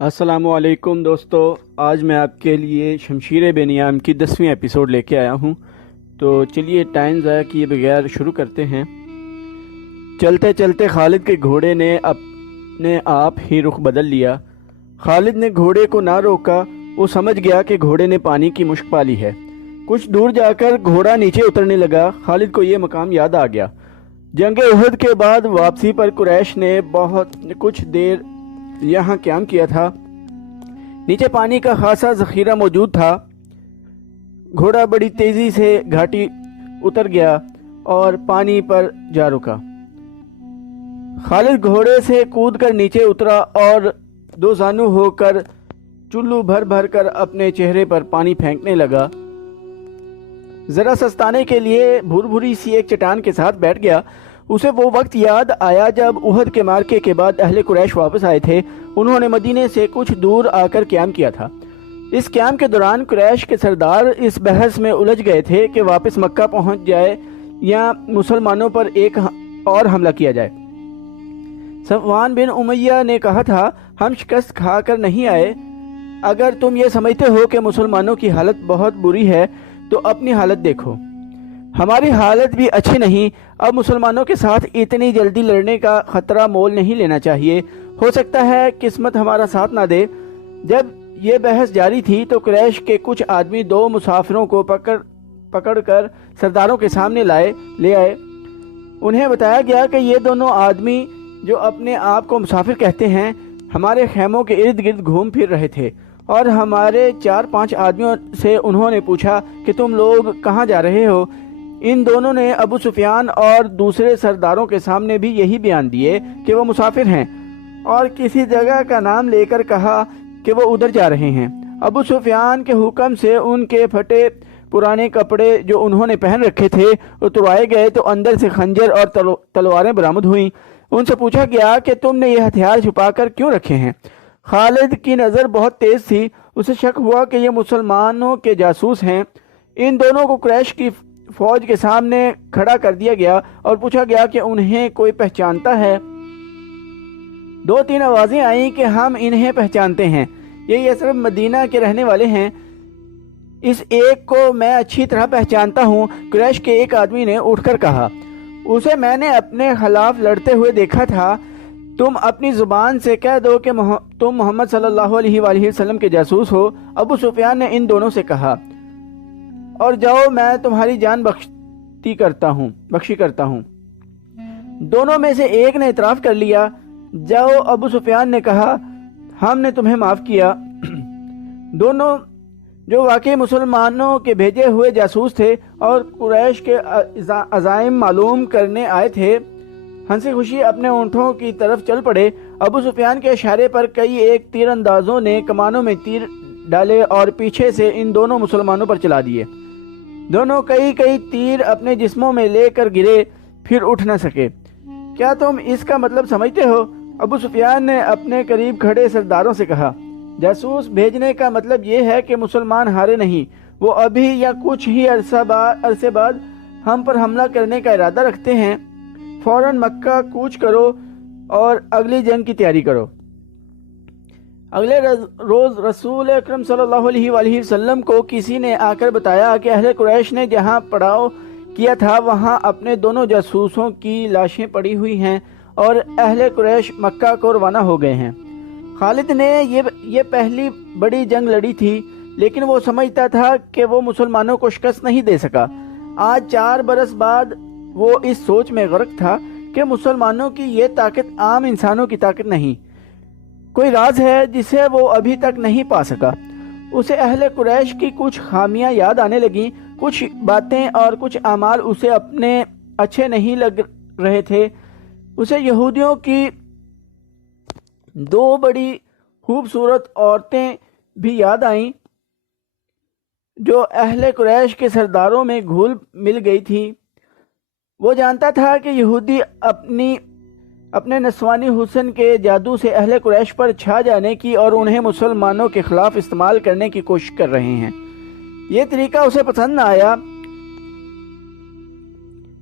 السلام علیکم دوستو، آج میں آپ کے لیے شمشیر بے نیام کی 10ویں ایپیسوڈ لے کے آیا ہوں۔ تو چلیے ٹائم ضائع کیے بغیر شروع کرتے ہیں۔ چلتے چلتے خالد کے گھوڑے نے اپنے آپ ہی رخ بدل لیا۔ خالد نے گھوڑے کو نہ روکا، وہ سمجھ گیا کہ گھوڑے نے پانی کی مشک پالی ہے۔ کچھ دور جا کر گھوڑا نیچے اترنے لگا۔ خالد کو یہ مقام یاد آ گیا۔ جنگ احد کے بعد واپسی پر قریش نے بہت کچھ دیر یہاں قیام کیا تھا۔ نیچے پانی کا خاصا ذخیرہ موجود تھا۔ گھوڑا بڑی تیزی سے گھاٹی اتر گیا اور پانی پر جا رکا۔ خالد گھوڑے سے کود کر نیچے اترا اور دو زانو ہو کر چلو بھر بھر کر اپنے چہرے پر پانی پھینکنے لگا۔ ذرا سستانے کے لیے بھور بھوری سی ایک چٹان کے ساتھ بیٹھ گیا۔ اسے وہ وقت یاد آیا جب احد کے معرکے کے بعد اہل قریش واپس آئے تھے۔ انہوں نے مدینے سے کچھ دور آ کر قیام کیا تھا۔ اس قیام کے دوران قریش کے سردار اس بحث میں الجھ گئے تھے کہ واپس مکہ پہنچ جائے یا مسلمانوں پر ایک اور حملہ کیا جائے۔ صفوان بن امیہ نے کہا تھا، ہم شکست کھا کر نہیں آئے۔ اگر تم یہ سمجھتے ہو کہ مسلمانوں کی حالت بہت بری ہے تو اپنی حالت دیکھو، ہماری حالت بھی اچھی نہیں۔ اب مسلمانوں کے ساتھ اتنی جلدی لڑنے کا خطرہ مول نہیں لینا چاہیے، ہو سکتا ہے قسمت ہمارا ساتھ نہ دے۔ جب یہ بحث جاری تھی تو قریش کے کچھ آدمی دو مسافروں کو پکڑ کر سرداروں کے سامنے لے آئے۔ انہیں بتایا گیا کہ یہ دونوں آدمی جو اپنے آپ کو مسافر کہتے ہیں ہمارے خیموں کے ارد گرد گھوم پھر رہے تھے، اور ہمارے 4-5 آدمیوں سے انہوں نے پوچھا کہ تم لوگ کہاں جا رہے ہو۔ ان دونوں نے ابو سفیان اور دوسرے سرداروں کے سامنے بھی یہی بیان دیے کہ وہ مسافر ہیں، اور کسی جگہ کا نام لے کر کہا کہ وہ ادھر جا رہے ہیں۔ ابو سفیان کے حکم سے ان کے پھٹے پرانے کپڑے جو انہوں نے پہن رکھے تھے اتروائے گئے تو اندر سے خنجر اور تلواریں برآمد ہوئیں۔ ان سے پوچھا گیا کہ تم نے یہ ہتھیار چھپا کر کیوں رکھے ہیں؟ خالد کی نظر بہت تیز تھی، اسے شک ہوا کہ یہ مسلمانوں کے جاسوس ہیں۔ ان دونوں کو قریش کی فوج کے سامنے کھڑا کر دیا گیا اور پوچھا گیا کہ انہیں کوئی پہچانتا ہے؟ 2-3 آوازیں آئیں کہ ہم انہیں پہچانتے ہیں، یہ یثرب مدینہ کے رہنے والے ہیں، اس ایک کو میں اچھی طرح پہچانتا ہوں۔ قریش کے ایک آدمی نے اٹھ کر کہا، اسے میں نے اپنے خلاف لڑتے ہوئے دیکھا تھا، تم اپنی زبان سے کہہ دو کہ تم محمد صلی اللہ علیہ وآلہ وسلم کے جاسوس ہو۔ ابو سفیان نے ان دونوں سے کہا، اور جاؤ میں تمہاری جان بخشی کرتا ہوں۔ دونوں میں سے ایک نے اعتراف کر لیا، جاؤ۔ ابو سفیان نے کہا، ہم نے تمہیں معاف کیا۔ دونوں جو واقعی مسلمانوں کے بھیجے ہوئے جاسوس تھے اور قریش کے عزائم معلوم کرنے آئے تھے، ہنسی خوشی اپنے اونٹوں کی طرف چل پڑے۔ ابو سفیان کے اشارے پر کئی ایک تیر اندازوں نے کمانوں میں تیر ڈالے اور پیچھے سے ان دونوں مسلمانوں پر چلا دیے۔ دونوں کئی تیر اپنے جسموں میں لے کر گرے، پھر اٹھ نہ سکے۔ کیا تم اس کا مطلب سمجھتے ہو؟ ابو سفیان نے اپنے قریب کھڑے سرداروں سے کہا، جاسوس بھیجنے کا مطلب یہ ہے کہ مسلمان ہارے نہیں، وہ ابھی یا کچھ ہی عرصے بعد ہم پر حملہ کرنے کا ارادہ رکھتے ہیں۔ فوراً مکہ کوچ کرو اور اگلی جنگ کی تیاری کرو۔ اگلے روز رسول اکرم صلی اللہ علیہ وآلہ وسلم کو کسی نے آ کر بتایا کہ اہل قریش نے جہاں پڑاؤ کیا تھا وہاں اپنے دونوں جاسوسوں کی لاشیں پڑی ہوئی ہیں اور اہل قریش مکہ کو روانہ ہو گئے ہیں۔ خالد نے یہ پہلی بڑی جنگ لڑی تھی، لیکن وہ سمجھتا تھا کہ وہ مسلمانوں کو شکست نہیں دے سکا۔ آج 4 برس بعد وہ اس سوچ میں غرق تھا کہ مسلمانوں کی یہ طاقت عام انسانوں کی طاقت نہیں، کوئی راز ہے جسے وہ ابھی تک نہیں پا سکا۔ اسے اہل قریش کی کچھ خامیاں یاد آنے لگیں، کچھ باتیں اور کچھ اعمال اسے اپنے اچھے نہیں لگ رہے تھے۔ اسے یہودیوں کی 2 بڑی خوبصورت عورتیں بھی یاد آئیں جو اہل قریش کے سرداروں میں گھل مل گئی تھی۔ وہ جانتا تھا کہ یہودی اپنے نسوانی حسن کے جادو سے اہل قریش پر چھا جانے کی اور انہیں مسلمانوں کے خلاف استعمال کرنے کی کوشش کر رہے ہیں۔ یہ طریقہ اسے پسند نہ آیا،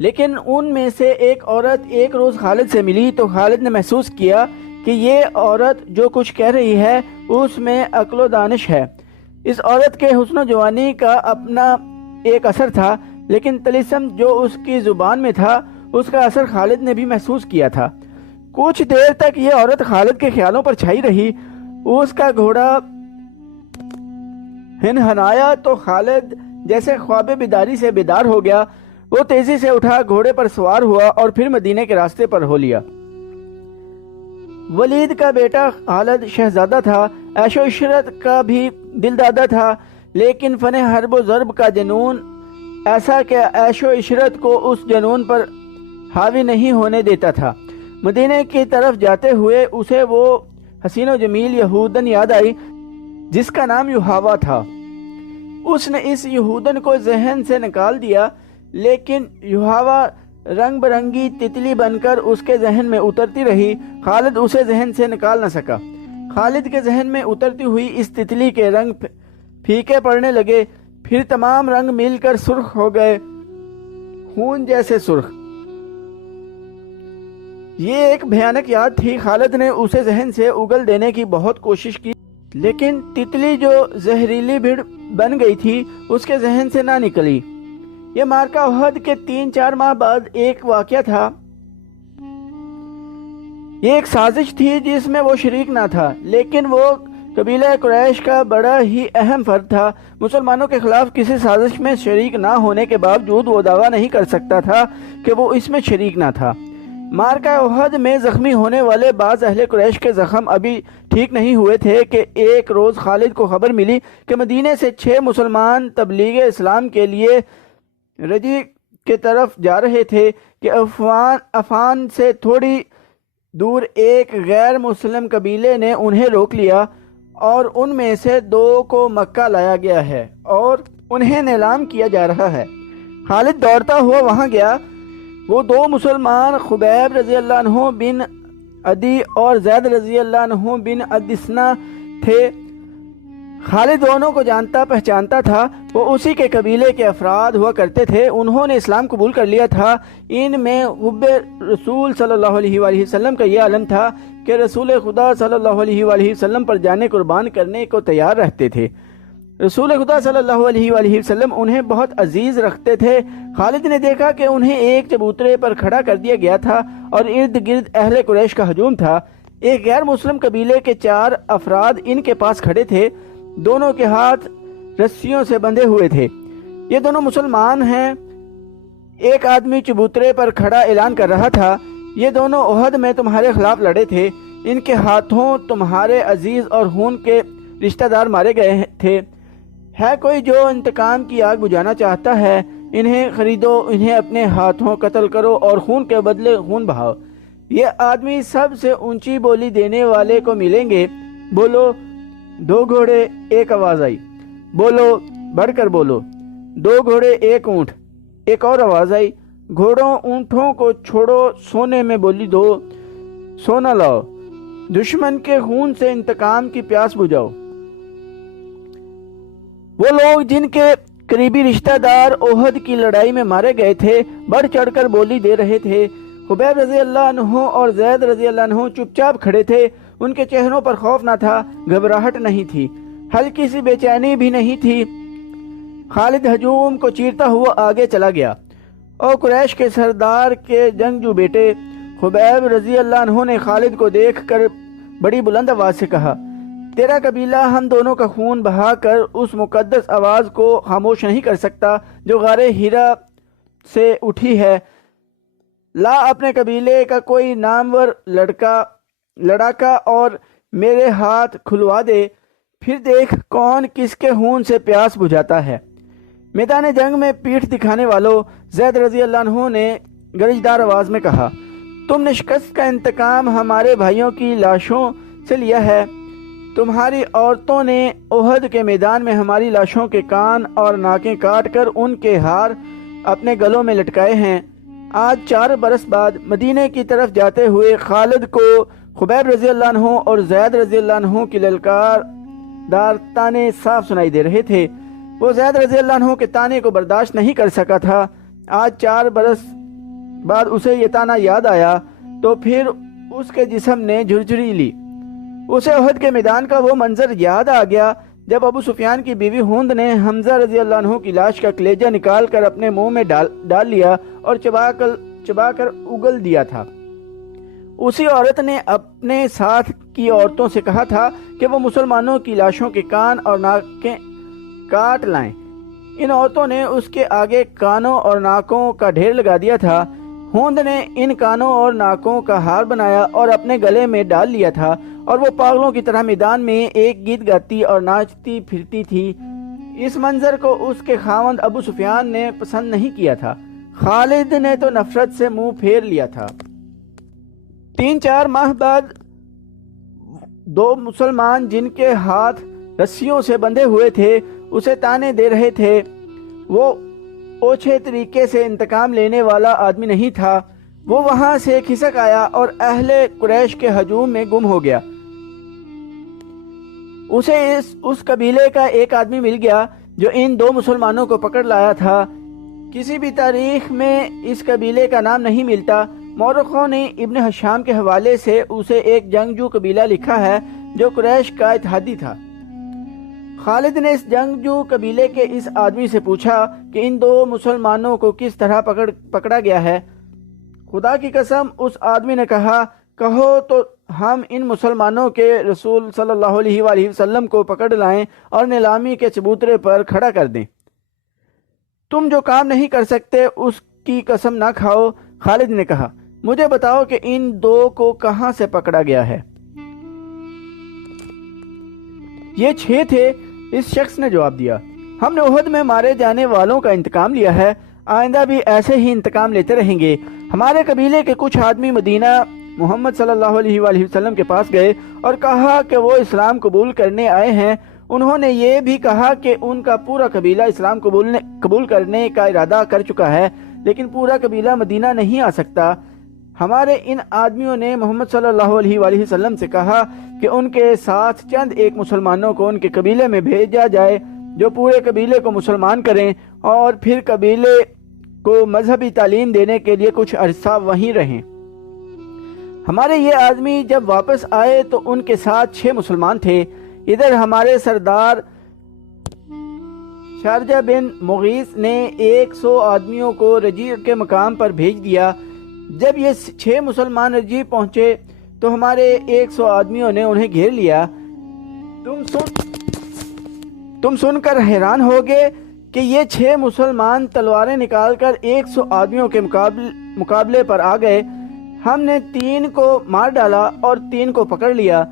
لیکن ان میں سے ایک عورت ایک روز خالد سے ملی تو خالد نے محسوس کیا کہ یہ عورت جو کچھ کہہ رہی ہے اس میں عقل و دانش ہے۔ اس عورت کے حسن و جوانی کا اپنا ایک اثر تھا، لیکن طلسم جو اس کی زبان میں تھا اس کا اثر خالد نے بھی محسوس کیا تھا۔ کچھ دیر تک یہ عورت خالد کے خیالوں پر چھائی رہی۔ اس کا گھوڑا ہنہنایا تو خالد جیسے خواب بیداری سے بیدار ہو گیا۔ وہ تیزی سے اٹھا، گھوڑے پر سوار ہوا اور پھر مدینے کے راستے پر ہو لیا۔ ولید کا بیٹا خالد شہزادہ تھا، عیش و عشرت کا بھی دل دادا تھا، لیکن فن حرب و ضرب کا جنون ایسا کہ عیش و عشرت کو اس جنون پر حاوی نہیں ہونے دیتا تھا۔ مدینے کی طرف جاتے ہوئے اسے وہ حسین و جمیل یہودن یاد آئی جس کا نام یحاوہ تھا۔ اس نے اس یہودن کو ذہن سے نکال دیا، لیکن یحاوہ رنگ برنگی تتلی بن کر اس کے ذہن میں اترتی رہی۔ خالد اسے ذہن سے نکال نہ سکا۔ خالد کے ذہن میں اترتی ہوئی اس تتلی کے رنگ پھیکے پڑنے لگے، پھر تمام رنگ مل کر سرخ ہو گئے، خون جیسے سرخ۔ یہ ایک بھیانک یاد تھی۔ خالد نے اسے ذہن سے اگل دینے کی بہت کوشش کی، لیکن تتلی جو زہریلی بھیڑ بن گئی تھی اس کے ذہن سے نہ نکلی۔ یہ معرکہ احد کے 3-4 ماہ بعد ایک واقعہ تھا۔ یہ ایک سازش تھی جس میں وہ شریک نہ تھا، لیکن وہ قبیلہ قریش کا بڑا ہی اہم فرد تھا۔ مسلمانوں کے خلاف کسی سازش میں شریک نہ ہونے کے باوجود وہ دعویٰ نہیں کر سکتا تھا کہ وہ اس میں شریک نہ تھا۔ معرکہ احد میں زخمی ہونے والے بعض اہل قریش کے زخم ابھی ٹھیک نہیں ہوئے تھے کہ ایک روز خالد کو خبر ملی کہ مدینے سے 6 مسلمان تبلیغ اسلام کے لیے رجی کے طرف جا رہے تھے کہ عفان سے تھوڑی دور ایک غیر مسلم قبیلے نے انہیں روک لیا اور ان میں سے 2 کو مکہ لایا گیا ہے اور انہیں نیلام کیا جا رہا ہے۔ خالد دوڑتا ہوا وہاں گیا۔ وہ 2 مسلمان خبیب رضی اللہ عنہ بن عدی اور زید رضی اللہ عنہ بن عدسنہ تھے۔ خالد دونوں کو جانتا پہچانتا تھا۔ وہ اسی کے قبیلے کے افراد ہوا کرتے تھے۔ انہوں نے اسلام قبول کر لیا تھا۔ ان میں حب رسول صلی اللہ علیہ وآلہ وسلم کا یہ عالم تھا کہ رسول خدا صلی اللہ علیہ وآلہ وسلم پر جانے قربان کرنے کو تیار رہتے تھے۔ رسول خدا صلی اللہ علیہ وآلہ وسلم انہیں بہت عزیز رکھتے تھے۔ خالد نے دیکھا کہ انہیں ایک چبوترے پر کھڑا کر دیا گیا تھا اور ارد گرد اہل قریش کا ہجوم تھا۔ ایک غیر مسلم قبیلے کے 4 افراد ان کے پاس کھڑے تھے۔ دونوں کے ہاتھ رسیوں سے بندھے ہوئے تھے۔ یہ دونوں مسلمان ہیں۔ ایک آدمی چبوترے پر کھڑا اعلان کر رہا تھا، یہ دونوں احد میں تمہارے خلاف لڑے تھے، ان کے ہاتھوں تمہارے عزیز اور خون کے رشتہ دار مارے گئے تھے۔ ہے کوئی جو انتقام کی آگ بجھانا چاہتا ہے؟ انہیں خریدو، انہیں اپنے ہاتھوں قتل کرو اور خون کے بدلے خون بہاؤ۔ یہ آدمی سب سے اونچی بولی دینے والے کو ملیں گے۔ بولو 2 گھوڑے، ایک آواز آئی۔ بولو، بڑھ کر بولو۔ 2 گھوڑے، ایک اونٹ۔ ایک اور آواز آئی۔ گھوڑوں اونٹوں کو چھوڑو، سونے میں بولی دو، سونا لاؤ، دشمن کے خون سے انتقام کی پیاس بجھاؤ۔ وہ لوگ جن کے قریبی رشتہ دار احد کی لڑائی میں مارے گئے تھے بڑھ چڑھ کر بولی دے رہے تھے۔ خبیب رضی اللہ عنہ اور زید رضی اللہ عنہ چپ چاپ کھڑے تھے۔ ان کے چہروں پر خوف نہ تھا، گھبراہٹ نہیں تھی، ہلکی سی بے چینی بھی نہیں تھی۔ خالد ہجوم کو چیرتا ہوا آگے چلا گیا۔ اور قریش کے سردار کے جنگجو بیٹے خبیب رضی اللہ عنہ نے خالد کو دیکھ کر بڑی بلند آواز سے کہا، تیرا قبیلہ ہم دونوں کا خون بہا کر اس مقدس آواز کو خاموش نہیں کر سکتا جو غار ہیرا سے اٹھی ہے۔ لا اپنے قبیلے کا کوئی نامور لڑاکا اور میرے ہاتھ کھلوا دے، پھر دیکھ کون کس کے خون سے پیاس بجھاتا ہے۔ میدان جنگ میں پیٹھ دکھانے والوں، زید رضی اللہ عنہ نے گرجدار آواز میں کہا، تم نے شکست کا انتقام ہمارے بھائیوں کی لاشوں سے لیا ہے۔ تمہاری عورتوں نے احد کے میدان میں ہماری لاشوں کے کان اور ناکیں کاٹ کر ان کے ہار اپنے گلوں میں لٹکائے ہیں۔ آج 4 برس بعد مدینے کی طرف جاتے ہوئے خالد کو خبیب رضی اللہ عنہ اور زید رضی اللہ عنہ کی للکار دار تانے صاف سنائی دے رہے تھے۔ وہ زید رضی اللہ عنہ کے تانے کو برداشت نہیں کر سکا تھا۔ آج 4 برس بعد اسے یہ تانا یاد آیا تو پھر اس کے جسم نے جھرجھری لی۔ اسے احد کے میدان کا وہ منظر یاد آ گیا جب ابو سفیان کی بیوی ہند نے حمزہ رضی اللہ عنہ کی لاش کا کلیجہ نکال کر اپنے منہ میں ڈال لیا اور چبا کر اگل دیا تھا۔ اسی عورت نے اپنے ساتھ کی عورتوں سے کہا تھا کہ وہ مسلمانوں کی لاشوں کے کان اور ناکیں کاٹ لائیں۔ ان عورتوں نے اس کے آگے کانوں اور ناکوں کا ڈھیر لگا دیا تھا۔ ہند نے ان کانوں اور ناکوں کا ہار بنایا اور اپنے گلے میں ڈال لیا تھا، اور وہ پاگلوں کی طرح میدان میں ایک گیت گاتی اور ناچتی پھرتی تھی۔ اس منظر کو اس کے خاوند ابو سفیان نے پسند نہیں کیا تھا۔ خالد نے تو نفرت سے منہ پھیر لیا تھا۔ 3-4 ماہ بعد 2 مسلمان جن کے ہاتھ رسیوں سے بندھے ہوئے تھے اسے تانے دے رہے تھے۔ وہ اوچھے طریقے سے انتقام لینے والا آدمی نہیں تھا۔ وہ وہاں سے کھسک آیا اور اہل قریش کے ہجوم میں گم ہو گیا۔ اسے اس قبیلے کا ایک آدمی مل گیا جو ان 2 مسلمانوں کو پکڑ لایا تھا۔ کسی بھی تاریخ میں اس قبیلے کا نام نہیں ملتا۔ مورخوں نے ابن ہشام کے حوالے سے اسے ایک جنگجو قبیلہ لکھا ہے جو قریش کا اتحادی تھا۔ خالد نے اس جنگجو قبیلے کے اس آدمی سے پوچھا کہ ان 2 مسلمانوں کو کس طرح پکڑا گیا ہے۔ خدا کی قسم، اس آدمی نے کہا، کہو تو ہم ان مسلمانوں کے رسول صلی اللہ علیہ وآلہ وسلم کو پکڑ لائیں اور نیلامی کے چبوترے پر کھڑا کر دیں۔ تم جو کام نہیں کر سکتے اس کی قسم نہ کھاؤ۔ خالد نے کہا، مجھے بتاؤ کہ ان 2 کو کہاں سے پکڑا گیا ہے۔ یہ 6 تھے۔ اس شخص نے جواب دیا، ہم نے احد میں مارے جانے والوں کا انتقام لیا ہے، آئندہ بھی ایسے ہی انتقام لیتے رہیں گے۔ ہمارے قبیلے کے کچھ آدمی مدینہ محمد صلی اللہ علیہ وآلہ وسلم کے پاس گئے اور کہا کہ وہ اسلام قبول کرنے آئے ہیں۔ انہوں نے یہ بھی کہا کہ ان کا پورا قبیلہ اسلام قبول کرنے کا ارادہ کر چکا ہے، لیکن پورا قبیلہ مدینہ نہیں آ سکتا۔ ہمارے ان آدمیوں نے محمد صلی اللہ علیہ وآلہ وسلم سے کہا کہ ان کے ساتھ چند ایک مسلمانوں کو ان کے قبیلے میں بھیجا جائے جو پورے قبیلے کو مسلمان کریں اور پھر قبیلے کو مذہبی تعلیم دینے کے لیے کچھ عرصہ وہیں رہیں۔ ہمارے یہ آدمی جب واپس آئے تو ان کے ساتھ 6 مسلمان تھے۔ ادھر ہمارے سردار شارجہ بن مغیث نے 100 آدمیوں کو رجیع کے مقام پر بھیج دیا۔ جب یہ 6 مسلمان رجیع پہنچے تو ہمارے 100 آدمیوں نے انہیں گھیر لیا۔ تم سن کر حیران ہوگے کہ یہ 6 مسلمان تلواریں نکال کر 100 آدمیوں کے مقابلے پر آ گئے۔ ہم نے 3 کو مار ڈالا اور 3 کو پکڑ لیا۔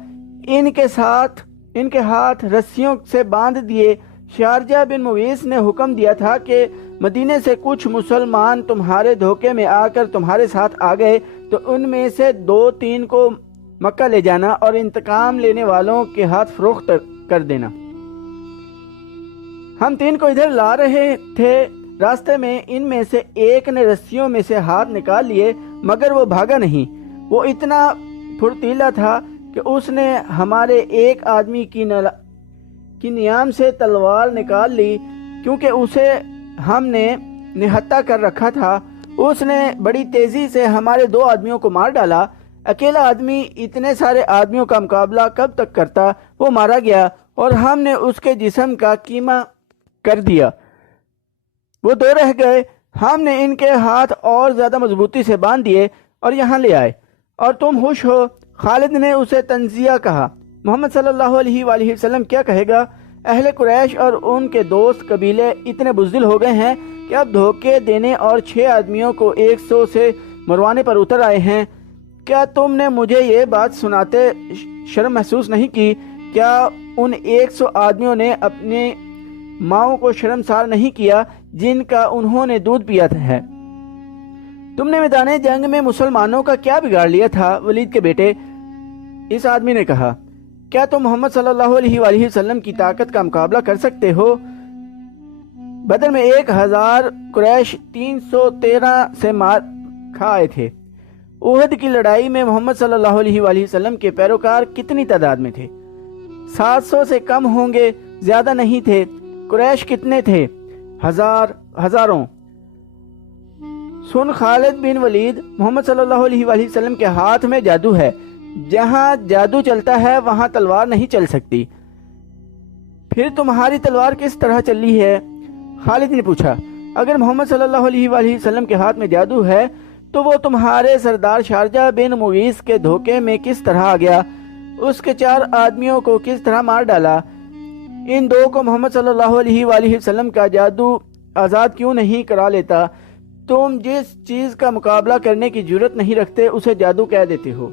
ان کے ہاتھ رسیوں سے باندھ دیے۔ شارجہ بن مویس نے حکم دیا تھا کہ مدینے سے کچھ مسلمان تمہارے دھوکے میں آ کر تمہارے ساتھ آ گئے تو ان میں سے 2-3 کو مکہ لے جانا اور انتقام لینے والوں کے ہاتھ فروخت کر دینا۔ ہم 3 کو ادھر لا رہے تھے، راستے میں ان میں سے ایک نے رسیوں میں سے ہاتھ نکال لیے، مگر وہ بھاگا نہیں۔ وہ اتنا پھرتیلا تھا کہ اس نے ہمارے ایک آدمی کی نیام سے تلوار نکال لی، کیونکہ اسے ہم نے نہتہ کر رکھا تھا۔ اس نے بڑی تیزی سے ہمارے 2 آدمیوں کو مار ڈالا۔ اکیلا آدمی اتنے سارے آدمیوں کا مقابلہ کب تک کرتا؟ وہ مارا گیا اور ہم نے اس کے جسم کا کیما کر دیا۔ وہ 2 رہ گئے۔ ہم نے ان کے ہاتھ اور زیادہ مضبوطی سے باندھ دیے اور یہاں لے آئے، اور تم خوش ہو۔ خالد نے اسے تنزیہ کہا، محمد صلی اللہ علیہ وآلہ وسلم کیا کہے گا؟ اہل قریش اور ان کے دوست قبیلے اتنے بزدل ہو گئے ہیں کہ اب دھوکے دینے اور 6 آدمیوں کو 100 سے مروانے پر اتر آئے ہیں۔ کیا تم نے مجھے یہ بات سناتے شرم محسوس نہیں کی؟ کیا ان 100 آدمیوں نے اپنے ماؤں کو شرمسار نہیں کیا جن کا انہوں نے دودھ پیا ہے؟ تم نے میدان جنگ میں مسلمانوں کا کیا بگاڑ لیا تھا ولید کے بیٹے؟ اس آدمی نے کہا، کیا تم محمد صلی اللہ علیہ وآلہ وسلم کی طاقت کا مقابلہ کر سکتے ہو؟ بدر میں 1000 قریش 313 سے مار کھائے تھے۔ احد کی لڑائی میں محمد صلی اللہ علیہ وآلہ وسلم کے پیروکار کتنی تعداد میں تھے؟ 700 سے کم ہوں گے، زیادہ نہیں تھے۔ قریش کتنے تھے؟ ہزاروں۔ سن خالد بن ولید، محمد صلی اللہ علیہ وآلہ وسلم کے ہاتھ میں جادو ہے، جہاں جادو چلتا ہے وہاں تلوار نہیں چل سکتی۔ پھر تمہاری تلوار کس طرح چلی ہے؟ خالد نے پوچھا۔ اگر محمد صلی اللہ علیہ وآلہ وسلم کے ہاتھ میں جادو ہے تو وہ تمہارے سردار شارجہ بن مغیث کے دھوکے میں کس طرح آ گیا؟ اس کے 4 آدمیوں کو کس طرح مار ڈالا؟ ان 2 کو محمد صلی اللہ علیہ وآلہ وسلم کا جادو آزاد کیوں نہیں کرا لیتا؟ تم جس چیز کا مقابلہ کرنے کی جرت نہیں رکھتے اسے جادو کہہ دیتے ہو۔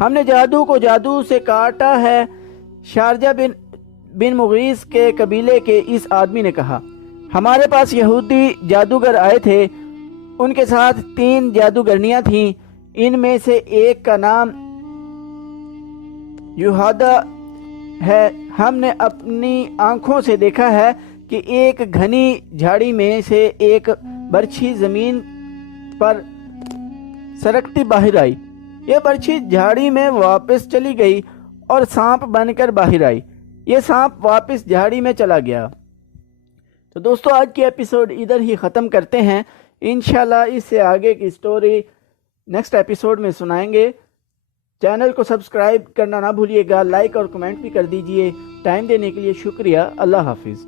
ہم نے جادو کو جادو سے کاٹا ہے، شارجہ بن مغیث کے قبیلے کے اس آدمی نے کہا۔ ہمارے پاس یہودی جادوگر آئے تھے، ان کے ساتھ 3 جادوگرنیاں تھیں، ان میں سے ایک کا نام یوہادا ہے۔ ہم نے اپنی آنکھوں سے دیکھا ہے کہ ایک گھنی جھاڑی میں سے ایک برچھی زمین پر سرکتی باہر آئی۔ یہ برچھی جھاڑی میں واپس چلی گئی اور سانپ بن کر باہر آئی۔ یہ سانپ واپس جھاڑی میں چلا گیا۔ تو دوستو آج کی ایپیسوڈ ادھر ہی ختم کرتے ہیں، انشاءاللہ اس سے آگے کی سٹوری نیکسٹ ایپیسوڈ میں سنائیں گے۔ چینل کو سبسکرائب کرنا نہ بھولیے گا، لائک اور کمنٹ بھی کر دیجئے۔ ٹائم دینے کے لیے شکریہ۔ اللہ حافظ۔